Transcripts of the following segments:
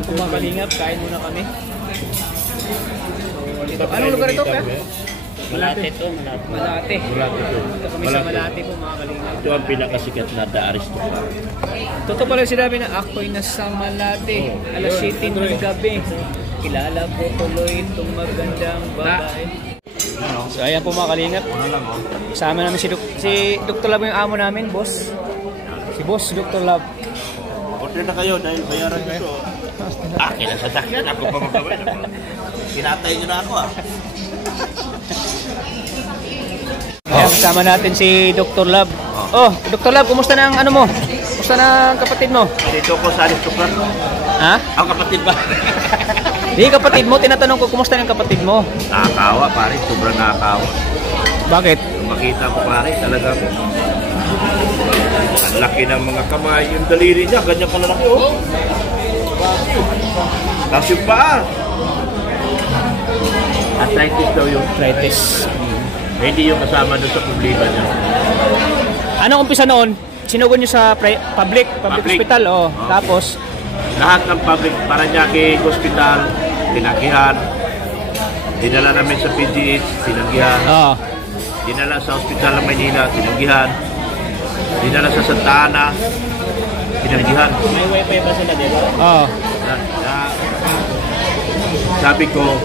Ayan po mga kalingap, kain muna kami. Anong lugar ito kaya? Malate ito, Malate. Ito kami sa Malate po mga kalingap. Ito ang pinakasikat na The Aristocrat. Totoo pala sinabi na ako'y nasa Malate, alas 7 ng gabi. Kilala ko tuloy itong magandang babae. So ayan po mga kalingap. Kasama namin si Dr. Love yung amo namin, boss. Si boss, Dr. Love. Order na kayo dahil bayaran nito. Akin ang sasakyan, ako pa magkawin. Kinatay nyo na ako Ayan, kasama natin si Dr. Love. Oh, Dr. Love, kumusta na ang ano mo? Kumusta na ang kapatid mo? Dito ko sa Aristocrat. Ha? Ang kapatid ba? Di kapatid mo, tinatanong ko kumusta na ang kapatid mo? Nakakawa pare, sobrang nakakawa. Bakit? Makita ko pare, talagang ang laki ng mga kamay, yung daliri niya, ganyan kalalaki oh. Tapos yung paa. Arthritis daw yung Arthritis. Hindi yung kasama doon sa problema niya. Anong umpisa noon? Sinugon niyo sa public hospital, oh. Tapos lahat ng public, Parañaque Hospital, tinanggihan. Dinala namin sa PGH, tinanggihan. oh. Dinala sa Hospital ng Maynila, tinanggihan. Dinala sa Santa Ana, tinanggihan. May wifi ba sila dito? Oo. Sabi ko,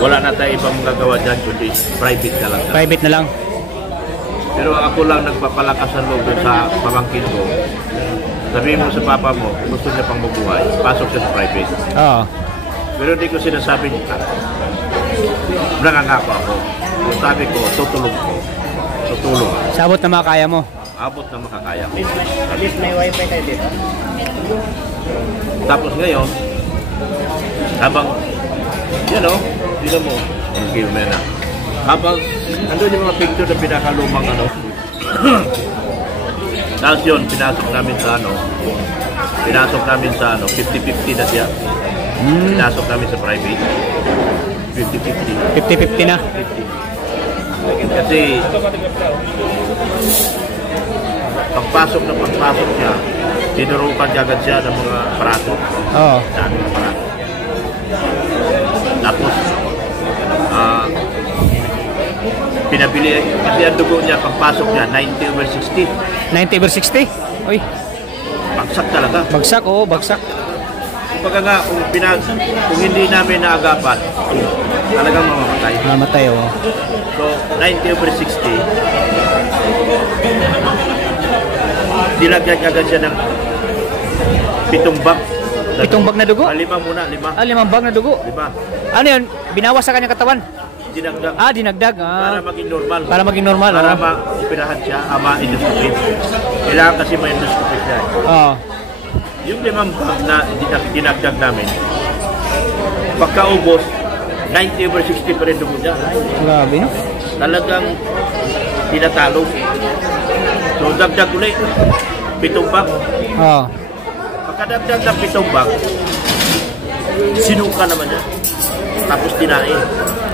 wala na tayo ibang magagawa dyan, kundi private na lang. Private na lang. Pero ako lang nagpapalakas ang loob sa pamangkin ko. Sabi mo sa papa mo, gusto niya pang mabuhay, pasok siya sa private. Oo. Pero hindi ko sinasabi niya. Nangangako ako. Kung sabi ko, tutulong ko. Tutulong. Sabot na makakaya mo. Abot na makakaya ko. At least may wifi kayo dito. Tapos ngayon, habang, yan o, dito mo, habang, nandun yung mga picture na pinakalumang ano. Tapos yun, pinasok namin sa 50-50 na siya. Pinasok namin sa private. 50-50. 50-50 na. 50. Kasi, pagpasok niya, tinurukan agad siya ng mga aparato. Oo. Daming aparato. Tapos, pinabili, kasi ang dugo niya, pagpasok niya, 90/60. 90/60? Uy. Bagsak talaga. Bagsak, oo, bagsak. Kumbaga nga, kung hindi namin naagapan, talagang mamamatay. Mamatay, oo. So, 90/60, dilagyan agad siya ng 7 bag. 7 bag na dugo? 5 muna, 5. 5 bag na dugo? 5. Ano yun? Binawas sa kanyang katawan? Dinagdag. Dinagdag. Para maging normal. Para maging normal. Para ma-operahan siya, ma-endoscopy. Kailangan kasi ma-endoscopy siya. Oo. Yung 5 bag na dinagdag namin, pagkaubos, 90/60 pa rin dugo niya. Grabe, no? Talagang tinatalo. So, dagdag ulit. 7 bag. Oo. Pagkadagdag ng 7 bag, sinuka naman niya. Tapos tinae.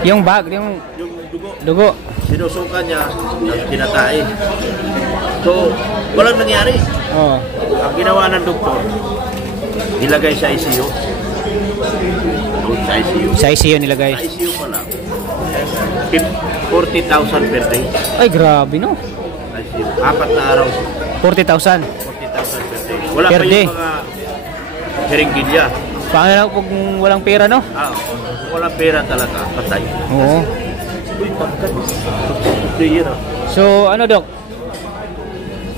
Yung bag, yung dugo. Dugo. Sinusuka niya, tinatae. So, walang nangyari. Oo. Ang ginawa ng doktor, ilagay sa ICU. Doon sa ICU. Sa ICU nilagay. Sa ICU pa lang. 40,000 per day. Ay, grabe, no? ICU. 4 na araw. 40,000. 40,000 per day. Wala Per pa day. yung mga heringgilya. Paano lang kung walang pera, no? Kung walang pera talaga, patay. Oo. Uy, pagkat. Player. So, ano, Dok?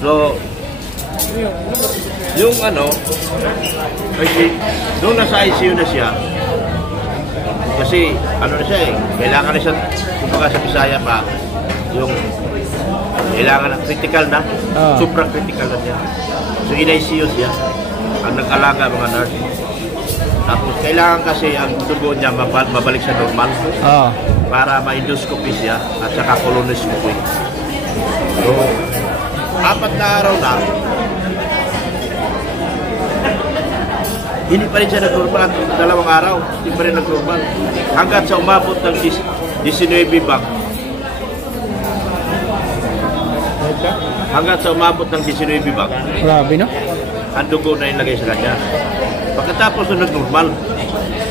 So, yung kasi, nung nasa ICU na siya, kasi, na siya kailangan na siya, kumbaga sa Bisaya pa, yung, kailangan na, critical na, super critical na siya. So, in-ICU siya, ang nag-alaga mga nurse. Tapos, kailangan kasi ang dugo niya mabalik sa normal, para ma-endoscopy siya, at saka colonoscopy. So, 4 na araw na, hindi pa rin siya nag-normal. 2 araw, hindi pa rin nag-normal. Hanggat sa umabot ng 19 bag. Hanggat sa umabot ng 19 bag. Grabe, no? ang dugo na ilagay sa kanya. Pagkatapos na nag-normal.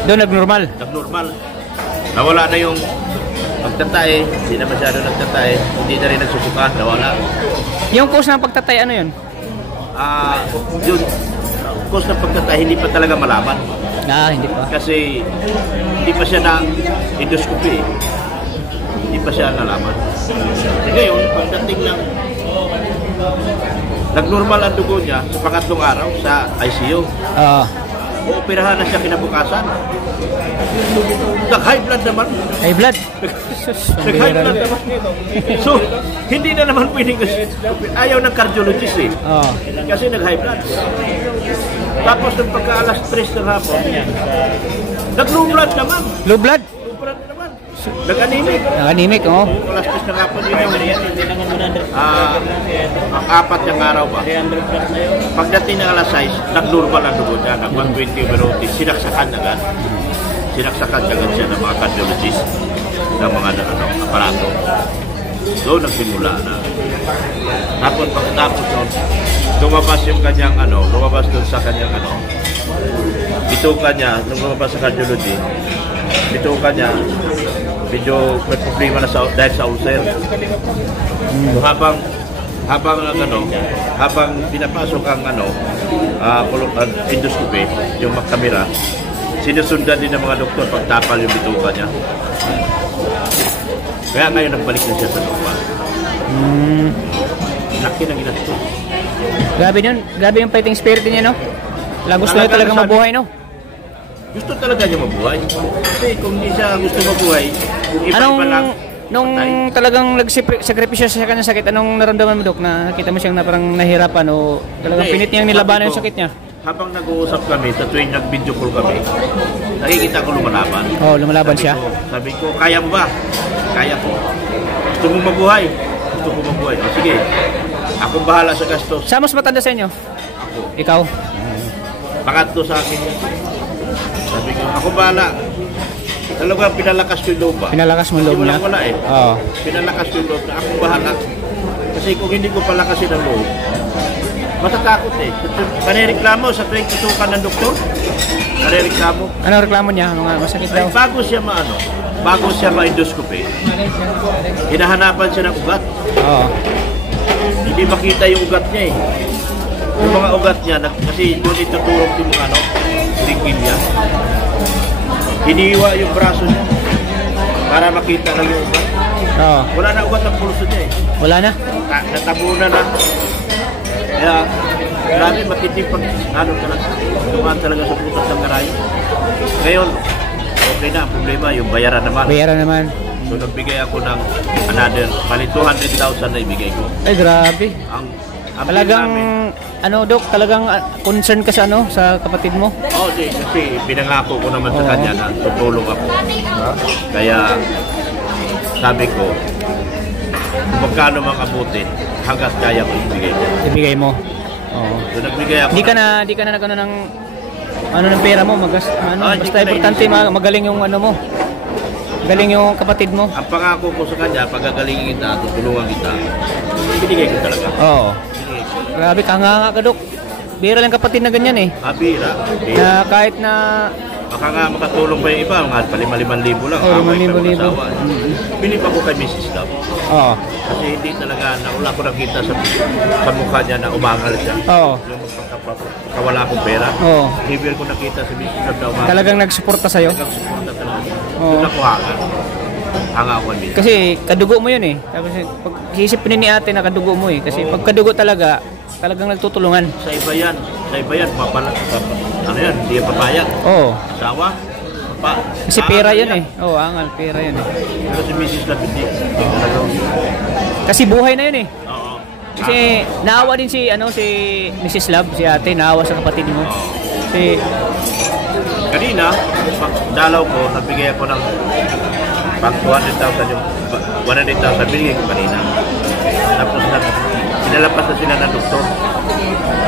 Doon nag-normal. Nag-normal. Nawala na yung pagtatae, hindi na masyado nagtatae, hindi na rin nagsusuka, nawala. Yung cause ng pagtatay, ano yun? Yun, cause ng pagtatae, hindi pa talaga malaman. Hindi pa. Kasi hindi pa siya na endoscopy. Hindi pa siya nalaman. Ngayon, pagdating ng nag-normal ang dugo niya sa pangatlong araw sa ICU. Operahan na siya kinabukasan. Nag-high blood naman. High blood? Nag-high blood naman. So, hindi na naman pwedeng ayaw ng cardiologist eh. Kasi nag-high blood. Tapos nung pagka-alas 3 ng hapon, nag-low blood naman. Low blood? Low blood naman. Nag-anemic. Nag-anemic, oo. Alas 3 ng hapon yun yung ang 4 ng araw ba? Pagdating ng alas 6, nag-normal ang dugo niya. Nag-120/80. Sinaksakan agad. Sinaksakan agad siya ng mga cardiologist ng mga aparato. Doon nagsimula na. Tapos pagkatapos doon, lumabas yung kanyang lumabas doon sa kanyang bituka niya, nung lumabas sa cardiology, bituka niya, medyo may problema na dahil sa ulcer. So, habang pinapasok ang endoscopy, yung kamera, sinusundan din ng mga doktor pagtapal yung bituka niya. Kaya ngayon nagbalik na siya sa normal. Laki na ginastos. Grabe yun. Grabe yung fighting spirit niya, no? Gusto niya talagang mabuhay, no? Gusto talaga niya mabuhay. Kasi kung hindi siya gusto mabuhay, kung iba-iba lang, nung talagang nagsakripisyo sa kanyang sakit, anong naramdaman mo, Dok? Nakita mo siyang parang nahirapan o talagang pinit niyang nilabanan yung sakit niya? Habang nag-uusap kami, sa tuwing nag-video call kami, nakikita ko lumalaban. Lumalaban siya? Sabi ko, kaya mo ba? Kaya ko. Gusto mo mabuhay? Gusto ko mabuhay. O sige, ako bahala sa gastos. Saan mas matanda sa inyo? Ako. Ikaw? Pangatlo sa akin. Sabi ko, ako bahala. Talagang pinalakas ko yung loob ba? Pinalakas mo yung loob niya? Wala eh. Pinalakas ko yung loob na ako bahala. Kasi kung hindi ko palakasin ang loob, matatakot eh. Panireklamo sa tuwing tutukan ng doktor. Panireklamo. Anong reklamo niya? Mga masakit daw? Bago siya ma-endoscopy, hinahanapan siya ng ugat. Hindi makita yung ugat niya eh. Yung mga ugat niya, kasi doon ituturong yung mga ringin niya. Hiniwa yung braso niya para makita lang yung ugat. Wala na ugat ng pulso niya eh. Wala na? Natabunan na. Kaya, grabe, matitip pag, tumaan talaga sa putas ng karayo. Ngayon, okay na, ang problema, yung bayaran naman. Bayaran naman. So, nagbigay ako ng another, bali 200,000 na ibigay ko. Ay, grabe. Talagang, Dok, talagang concern ka sa kapatid mo? Kasi pinangako ko naman sa kanya na tutulong ako. Kaya, sabi ko, magkano mang abutin, hanggang kaya ko ibigay ko. Ibigay mo? So, nagbigay ako. Di ka na nagano ng pera mo, basta importante magaling yung mo. Galing yung kapatid mo. Ang pangako ko sa kanya, pagagalingin kita, tutulungan kita, binigay ko talaga. Grabe, kanganga ka, Dok. Bira lang kapatid na ganyan eh. Bira. Na kahit na baka nga makatulong pa yung iba, mga 5,000 lang. 5,000. Binip ako kay Mrs. Love. Kasi hindi talaga, wala ko nakita sa mukha niya na umangal siya. Yung kawala akong pera. Heavier ko nakita sa Mrs. Love na umangal. Talagang nagsuporta sa'yo? Nagsuporta talaga. Doon ako hanga. Hanga ako kay Mrs. Kasi kadugo mo yun eh. Tapos pag isipin ni ate na kadugo mo eh. Kasi pag kadugo talaga, talagang nagtutulungan. Sa iba yan, hindi yan papayag. Asawa, kasi pera yan eh. Angal, pera yan eh. Pero si Mrs. Love hindi. Kasi buhay na yun eh. Kasi naawa din si Mrs. Love, si ate, naawa sa kapatid mo. Kasi kanina, dalaw ko, nagbigay ako ng pang 200,000 yung 100,000 binigay ko kanina. Tapos sinalapas na sila ng doktor.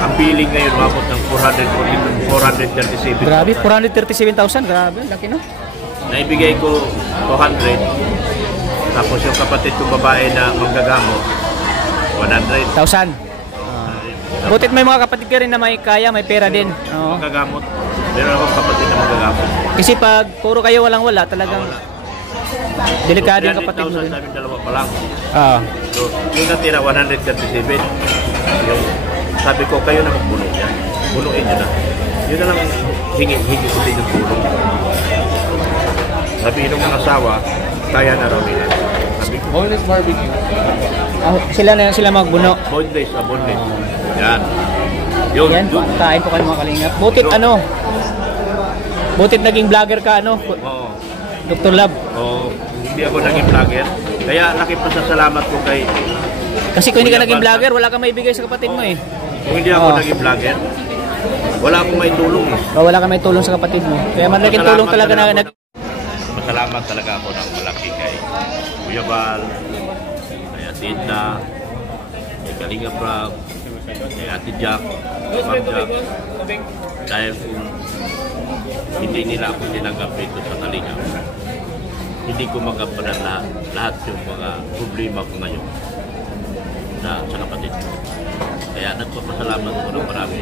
Ang billing ngayon mabot ng 437. Grabe, 437,000. Grabe, laki no? Naibigay ko 200. Tapos yung kapatid ko babae na manggagamot, 100,000. Butit may mga kapatid ka rin na may kaya, may pera din. Oo. Magagamot. Meron akong kapatid na magagamot. Kasi pag puro kayo walang-wala, talagang delikado yung kapatid mo. 300,000 sa amin dalawa pa lang. Oo. So, yung natira 137. Yung sabi ko, kayo na magbuno yan. Bunuin nyo na. Yun na lang hingi ko din yung tulong. Sabi ng mga asawa, kaya na raw nila. Sabi ko, Boneless barbecue. Sila magbuno. boneless. Yan. Yun, Yan, kain po kayo mga kalingap. Butit naging vlogger ka, Oo. Dr. Lab. Oo. Hindi ako naging vlogger. Kaya nakipasasalamat ko kay... Kasi kung hindi ka Kuya naging Balta. vlogger, wala kang maibigay sa kapatid mo eh. Kung hindi ako naging vlogger, wala akong may tulong eh. Wala kang may tulong sa kapatid mo. Kaya malaking tulong talaga na... Masalamat talaga ako ng malaki kay Kuya Bal, kay Ate Edna, kay Kalinga Prab, kay Ate Jack, kay Ma'am Jack. Dahil kung hindi nila ako tinanggap dito sa Kalinga, hindi ko magampanan lahat yung mga problema ko ngayon na sa kapatid ko. Kaya nagpapasalamat ko ng marami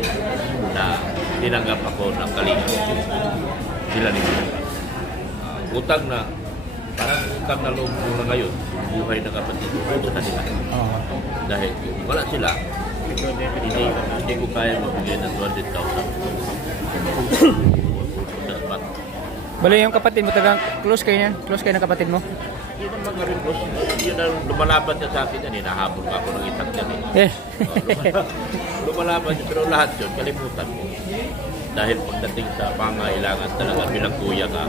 na tinanggap ako ng Kalinga. Sila nila. Utang na, parang utang na loob ko na ngayon, buhay ng kapatid ko sa kanila. Dahil kung wala sila, hindi ko kaya mabigay ng 200,000. Balo yung kapatid mo, tagang close kayo yan? Close kayo ng kapatid mo? Yun ang mga rin, boss. Yun ang lumalaban niya sa akin yan. Hinahabol ka ako ng isang yan. Lumalaban niya, pero lahat yun, kalimutan mo. Dahil pagdating sa pangailangan talaga bilang kuya ka,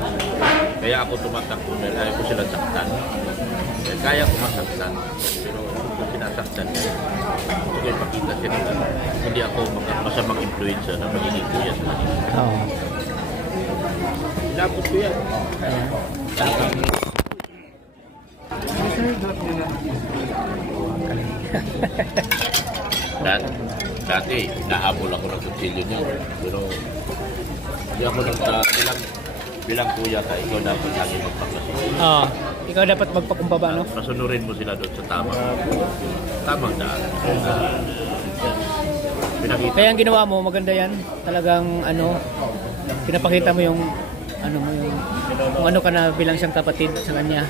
kaya ako tumatakbo dahil ayaw ko silang saktan. Kaya ko masaktan, pero kung sinasaktan niya, gusto ko ipakita sila na hindi ako masamang influencer na magiging kuya sa kanila. Oo. Inabot ko yan. Dati, nahabol ako ng kutsilyo niya. Pero hindi ako bilang kuya ka, ikaw dapat lagi magpapasok. Oo. Ikaw dapat magpakumbaba, no? Pasunurin mo sila doon sa tamang daan. Kaya ang ginawa mo, maganda yan. Talagang, pinapakita mo yung, kung ano ka na bilang siyang kapatid sa kanya.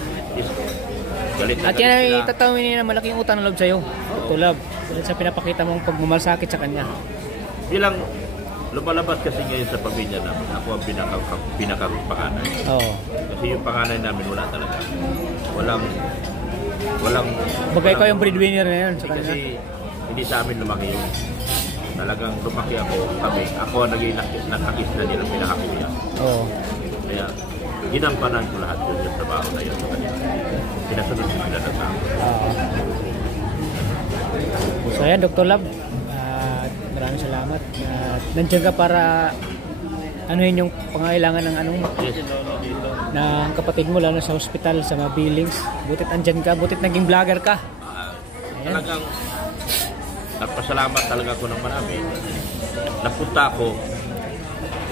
At yan ay tatawin niya na malaking utang na loob sa'yo. Tulab. Dahil sa pinapakita mong pagmamalasakit sa kanya. Bilang lumalabas kasi ngayon sa pamilya namin, ako ang pinakapanganay. Oo. Kasi yung panganay namin wala talaga. Walang Bagay ko yung breadwinner na yun sa kanya. Kasi hindi sa amin lumaki yun. Talagang lumaki kami. Ako ang naging nakakis na nilang pinakakuya. Oo. Kaya ginampanan ko lahat yun sa trabaho na yun sa kanila. Sinasunod ko sila ng tao. So ayan, Dr. Lab, maraming salamat. Nandiyan ka para anuhin yung pangailangan ng ng kapatid mo, lalo sa hospital, sa mga billings. Butit andyan ka, butit naging vlogger ka. Talagang nagpasalamat talaga ako ng marami. Napunta ako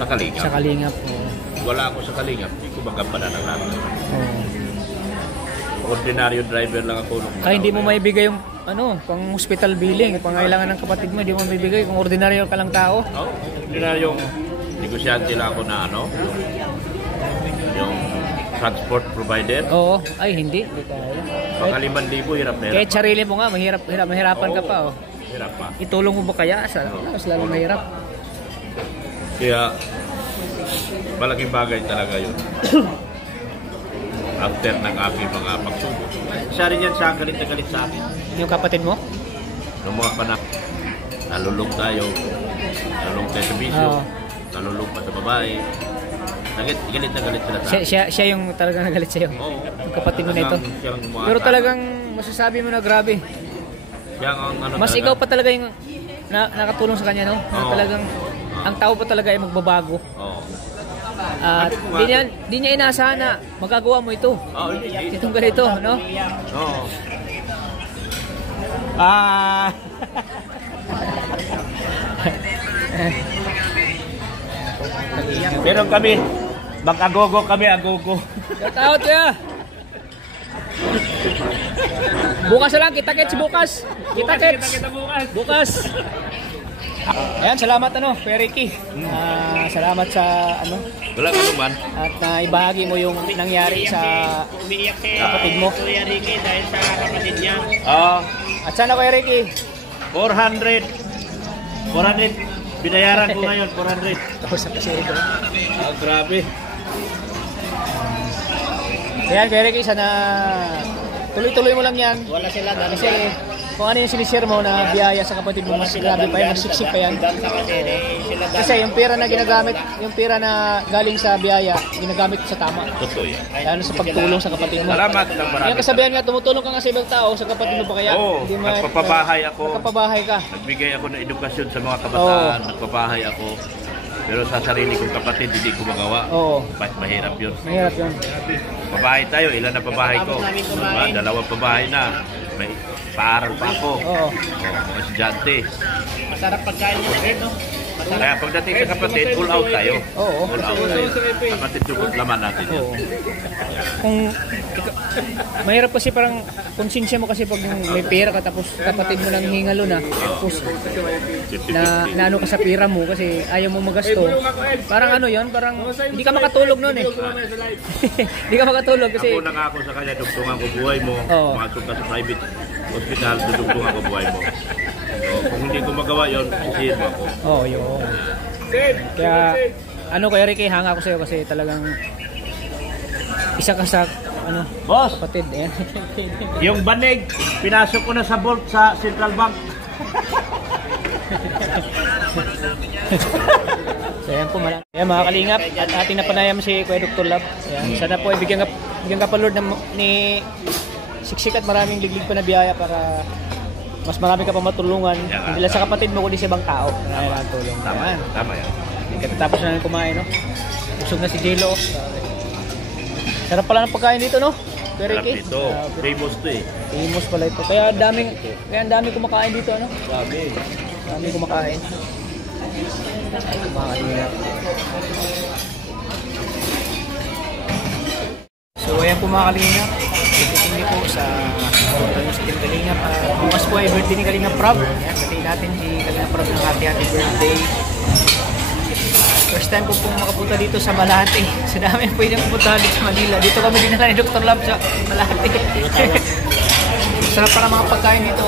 sa Kalingap. Sa Kalingap. Wala ako sa Kalingap, hindi ko magampanan ng lahat. Ordinaryo driver lang ako. Kaya hindi mo maibigay yung pang hospital billing, pangailangan ng kapatid mo, hindi mo maibigay kung ordinaryo ka lang tao. Ordinaryong negosyante lang ako na yung transport provider. Oo, ay hindi kaya. Baka 5,000, hirap na hirap. Kahit sarili mo nga, mahirapan ka pa. Hirap pa. Itulong mo ba kaya? Mas lalo mahirap. Kaya malaking bagay talaga yun. After ng aking mga pagsubok. Isa rin yan sa galit na galit sa akin. Yung kapatid mo? Noong mga panak, nalulong tayo. Nalulong tayo sa bisyo. Nalulong pa sa babae. Galit na galit sila sa akin. Siya yung talagang nagalit sa'yo. Oo. Yung kapatid mo na ito. Pero talagang masasabi mo na grabe. Mas talaga, ikaw pa talaga yung nakatulong sa kanya, no? Na talagang ang tao pa talaga ay magbabago. Oo. At di niya inaasahan na magagawa mo ito. Itong ganito, no? Oo. Pero kami, mag-agogo kami, agogo. Shoutout kaya! Bukas na lang, kita-kits bukas! Kita-kits! Bukas! Ayan, salamat Kuya Ricky. Salamat sa Wala ka naman. at ibahagi mo yung nangyari sa Umiiyak si kapatid mo. Kuya Ricky dahil sa kapatid niya. At sana Kuya Ricky, 400 binayaran ko ngayon, 400. tapos sa pasido. Grabe. Ayan Kuya Ricky, sana tuloy-tuloy mo lang yan. Wala sila dahil Kasi kung ano yung sinishare mo na biyaya sa kapatid mo, mas grabe pa yan, mas siksik pa yan. Kasi yung pera na ginagamit, yung pera na galing sa biyaya, ginagamit sa tama. Totoo yan. Lalo sa pagtulong sa kapatid mo. Salamat ng marami. Yung kasabihan nga, tumutulong ka nga sa ibang tao, sa kapatid mo pa kaya? Oo, Hindi nagpapabahay ako. Nagpapabahay ka. Nagbigay ako ng edukasyon sa mga kabataan, nagpapahay ako. Pero sa sarili kong kapatid, hindi ko magawa. Oo. Mahirap yun. Mahirap yun. Pabahay tayo, ilan na pabahay ko? Dalawang pabahay na. May paaral pa ako. Oo. Mga estudyante. masarap pagkain niya, sir, no? Kaya pagdating sa kapatid, full out tayo. Oo. Full out. Kapatid dugot laman natin yun. Oo. Kung mahirap kasi parang konsensya mo kasi pag may pera ka tapos kapatid mo nang hingalo na tapos na ano ka sa pera mo kasi ayaw mo magasto. Parang ano yon, parang hindi ka makatulog noon eh. Hindi ka makatulog kasi Ako nangako sa kanya, dugtungan ko buhay mo. Oo. Pumasok ka sa private hospital, dudugtungan ko buhay mo. So, kung hindi ko magawa yun, sisihin mo ako. oh, yun. Kaya Kuya Ricky, hanga ako sa'yo kasi talagang isa ka sa Boss, kapatid. Ayan. yung banig, pinasok ko na sa vault sa Central Bank. So ayan po ayan, mga kalingap, at ating napanayam si Kuya Dr. Lab. Ayan, sana po bigyan ka pa Lord ni siksik at maraming liglig pa na biyaya para mas marami ka pa matulungan. Hindi lang sa kapatid mo kundi sa ibang tao na kailangan tulong. Ayan. Tama yan. Katapos na kumain, no? Busog na si J-Lo. Sarap pala ng pagkain dito, no? Kuya Sarap Ricky. dito. Famous to eh. Famous pala ito. Kaya ang daming kumakain dito, ano? Grabe. Daming kumakain. Kumakain nila. So ayan po mga Kalingap. Ititin niyo po sa Team Kalingap. Bukas po ay birthday ni Kalingap Prab. Ayan, batiin natin si Kalingap Prab ng happy birthday. First time ko pong makapunta dito sa Malate. Sa dami po yung pupunta dito sa Manila. Dito kami dinala ni Dr. Lab sa Malate. Sarap para mga pagkain dito.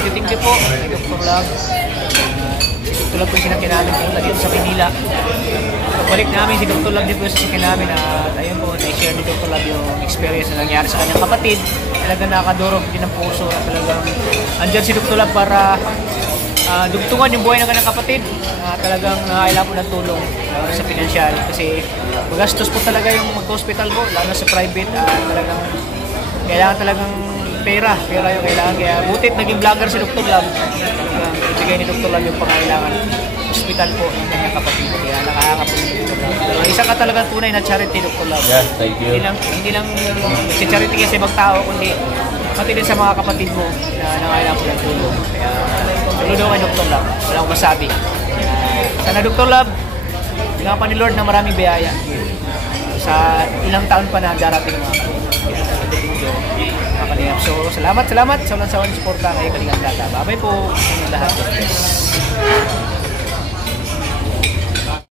Thank you po kay Dr. Lab. Si Dr. Lab po yung sinakinamin punta dito sa Manila. Pagbalik namin si Dr. Lab dito sa sakinamin at ayun po, na-share ni Dr. Lab yung experience na nangyari sa kanyang kapatid. Talagang nakadurog din ang puso at talagang andyan si Dr. Lab para dugtungan yung buhay ng kanyang kapatid. Talagang kailangan po ng tulong lalo sa pinansyal kasi magastos po talaga yung mag-hospital po lalo sa private. Kailangan talagang pera yung kailangan. Kaya butit naging vlogger si Dr. Lab. Talagang ibigay ni Dr. Lab yung pangailangan hospital po ng kanyang kapatid. Kaya nakakaka po ni Dr. Lab. Isa ka talagang tunay na charity, Dr. Lab. Yeah, thank you. Hindi lang si charity kasi ibang tao kundi pati din sa mga kapatid mo na nangailangan po ng tulong. Kaya saludo kay Dr. Lab. Wala akong masabi. Sana Dr. Lab, bigyan pa ni Lord ng maraming biyaya sa ilang taon pa na darating mga Kalingap. So, salamat sa walang sawang suporta kay Kalingap Data. Babay po sa lahat.